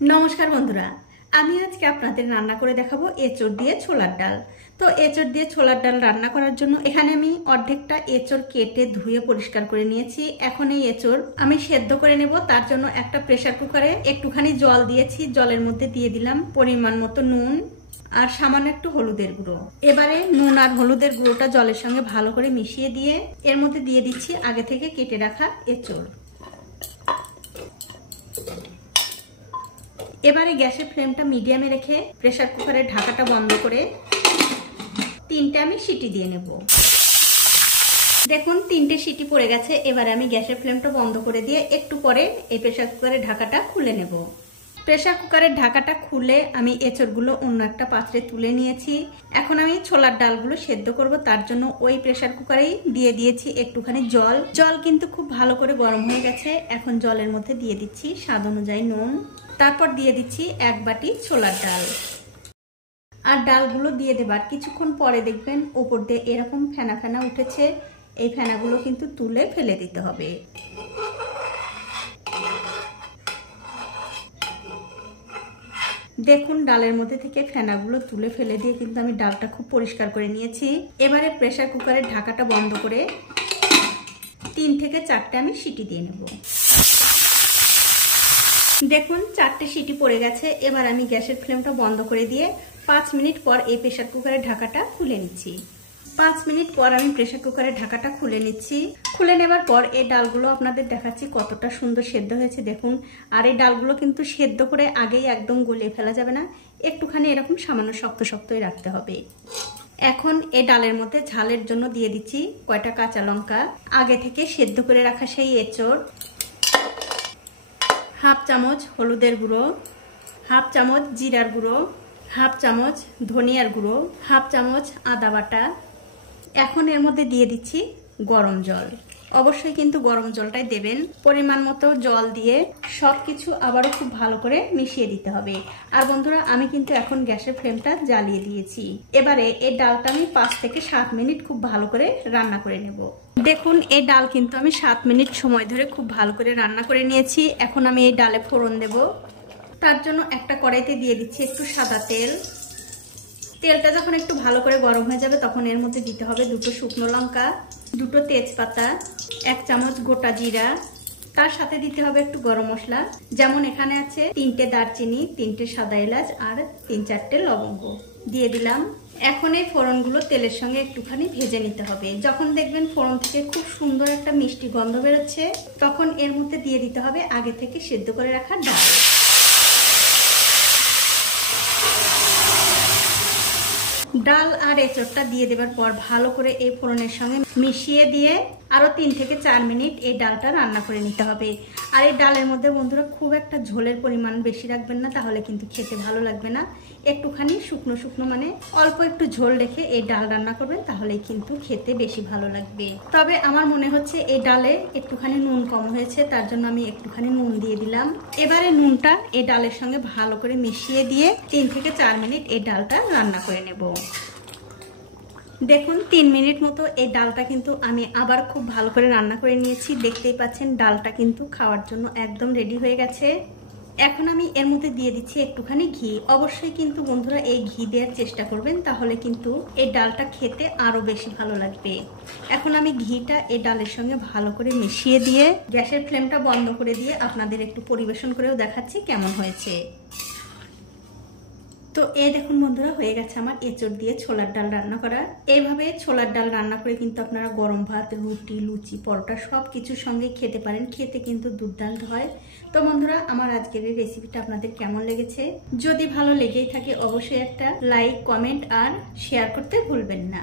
नमस्कार बंधुरा आमी आज के आपनादेर रान्ना करे देखाबो एचोड़ दिए छोलार डाल। तो एचोड़ दिए छोलार डाल रान्ना करार जोन्नो एखाने आमी अर्धेकटा एचोड़ केटे धुए परिष्कार करे नियेछि। एखन एई एचोड़ आमी सेদ্ধ करे नेब। तार जोन्नो एकटा प्रेसार कुकारे एकटुखानि जल दियेछि। जलेर मध्ये दिये दिलाम परिमाण मतो नुन और सामान्य एकटु हलुदेर गुঁড়ো। एबारे नुन और हलुदेर गुঁড়োटा जलेर संगे भालो करे मिशिये दिये एर मध्ये दिये दिচ্ছি आगे थेके केटे राखा एचोड़। এবারে গ্যাসের ফ্লেমটা মিডিয়ামে রেখে প্রেসার কুকারের ঢাকাটা বন্ধ করে তিনটে আমি সিটি দিয়ে নেব। দেখুন তিনটে সিটি পড়ে গেছে। এবারে আমি গ্যাসের ফ্লেমটা বন্ধ করে দিয়ে একটু পরে এই প্রেসার কুকারের ঢাকাটা খুলে নেব। প্রেসার কুকারের ঢাকাটা খুলে আমি এঁচড়গুলো অন্য একটা পাত্রে তুলে নিয়েছি। এখন আমি ছোলার ডালগুলো সেদ্ধ করব। তার জন্য ওই প্রেসার কুকারেই দিয়ে দিয়েছি একটুখানি জল। জল কিন্তু খুব ভালো করে গরম হয়ে গেছে। এখন জলের মধ্যে দিয়ে দিচ্ছি স্বাদ অনুযায়ী নুন। তারপর দিয়ে দিচ্ছি এক বাটি ছোলার ডাল। আর ডালগুলো দিয়ে দেবার কিছুক্ষণ পরে দেখবেন উপর দিয়ে এরকম ফেনা ফেনা উঠেছে। এই ফেনাগুলো কিন্তু তুলে ফেলে দিতে হবে। দেখুন ডালের মধ্যে থেকে ফেনাগুলো তুলে ফেলে দিয়ে কিন্তু আমি ডালটা খুব পরিষ্কার করে নিয়েছি। এবারে প্রেসার কুকারের ঢাকাটা বন্ধ করে 3 থেকে 4টে আমি সিটি দিয়ে নেব। দেখুন 4টে সিটি পড়ে গেছে। এবার আমি গ্যাসের ফ্লেমটা বন্ধ করে দিয়ে 5 মিনিট পর এই প্রেসার কুকারের ঢাকাটা খুলে নিচ্ছি। 5 মিনিট পর আমি প্রেসার কুকারের ঢাকাটা খুলে নিচ্ছি। খুলে নেবার পর এই ডালগুলো আপনাদের দেখাচ্ছি কতটা সুন্দর সেদ্ধ হয়েছে দেখুন। আর এই ডালগুলো কিন্তু সেদ্ধ করে আগেই একদম গলিয়ে ফেলা যাবে না, একটুখানি এরকম সামান্য শক্ত শক্তই রাখতে হবে। এখন এই ডালের মধ্যে ঝালের জন্য দিয়ে দিচ্ছি কয়টা কাঁচা লঙ্কা, আগে থেকে সেদ্ধ করে রাখা সেই এঁচড়, হাফ চামচ হলুদের গুঁড়ো, হাফ চামচ জিরার গুঁড়ো, হাফ চামচ ধনিয়ার গুঁড়ো, হাফ চামচ আদা বাটা। এখন এর মধ্যে দিয়ে দিচ্ছি গরম জল। অবশ্যই কিন্তু গরম জলটাই দেবেন। পরিমাণ মতো জল দিয়ে সবকিছু আবারও খুব ভালো করে মিশিয়ে দিতে হবে। আর বন্ধুরা আমি কিন্তু এখন গ্যাসের ফ্লেমটা জ্বালিয়ে দিয়েছি। এবারে এই ডালটা আমি 5 থেকে 7 মিনিট খুব ভালো করে রান্না করে নেব। দেখুন এই ডাল কিন্তু আমি 7 মিনিট সময় ধরে খুব ভালো করে রান্না করে নিয়েছি। এখন আমি এই ডালে ফোড়ন দেব। তার জন্য একটা কড়াইতে দিয়ে দিচ্ছি একটু সাদা তেল। তেলটা যখন একটু ভালো করে গরম হয়ে যাবে তখন এর মধ্যে দিতে হবে 2টো শুকনো লঙ্কা, 2টো তেজপাতা, 1 চামচ গোটা জিরা, তার সাথে দিতে হবে একটু গরম মশলা। যেমন এখানে আছে 3টে দারচিনি, 3টে সাদা এলাচ আর 3-4টে লবঙ্গ দিয়ে দিলাম। এখন এই ফোড়নগুলো তেলের সঙ্গে একটুখানি ভেজে নিতে হবে। যখন দেখবেন ফোড়ন থেকে খুব সুন্দর একটা মিষ্টি গন্ধ বেরোচ্ছে তখন এর মধ্যে দিয়ে দিতে হবে আগে থেকে সেদ্ধ করে রাখা ডাল। ডাল আর এঁচড়টা দিয়ে দেবার পর ভালো করে এই ফোড়নের সঙ্গে মিশিয়ে দিয়ে আরো 3 থেকে 4 মিনিট এই ডালটা রান্না করে নিতে হবে। আর এই ডালের মধ্যে বন্ধুরা খুব একটা ঝোলের পরিমাণ বেশি রাখবেন না, তাহলে কিন্তু খেতে ভালো লাগবে না। একটুখানি শুকনো শুকনো মানে অল্প একটু ঝোল রেখে এই ডাল রান্না করবেন, তাহলেই কিন্তু খেতে বেশি ভালো লাগবে। তবে আমার মনে হচ্ছে এই ডালে একটুখানি নুন কম হয়েছে, তার জন্য আমি একটুখানি নুন দিয়ে দিলাম। এবারে নুনটা এই ডালের সঙ্গে ভালো করে মিশিয়ে দিয়ে 3 থেকে 4 মিনিট এই ডালটা রান্না করে নেব। দেখুন 3 মিনিট মতো এই ডালটা কিন্তু আমি আবার খুব ভালো করে রান্না করে নিয়েছি। দেখতেই পাচ্ছেন ডালটা কিন্তু খাওয়ার জন্য একদম রেডি হয়ে গেছে। এখন আমি এর মধ্যে দিয়ে দিচ্ছি একটুখানি ঘি। অবশ্যই কিন্তু বন্ধুরা এই ঘি দেওয়ার চেষ্টা করবেন, তাহলে কিন্তু এই ডালটা খেতে আরো বেশি ভালো লাগবে। এখন আমি ঘিটা এই ডালের সঙ্গে ভালো করে মিশিয়ে দিয়ে গ্যাসের ফ্লেমটা বন্ধ করে দিয়ে আপনাদের একটু পরিবেশন করেও দেখাচ্ছি কেমন হয়েছে। তো এই দেখুন বন্ধুরা হয়ে গেছে আমার এঁচড় দিয়ে ছোলার ডাল রান্না করা। এইভাবে ছোলার ডাল রান্না করে কিন্তু আপনারা গরম ভাত, রুটি, লুচি, পরোটা সব কিছুর সঙ্গে খেতে পারেন। খেতে কিন্তু দুর্দান্ত হয়। তো বন্ধুরা আমার আজকের এই রেসিপিটা আপনাদের কেমন লেগেছে? যদি ভালো লেগেই থাকে অবশ্যই একটা লাইক, কমেন্ট আর শেয়ার করতে ভুলবেন না।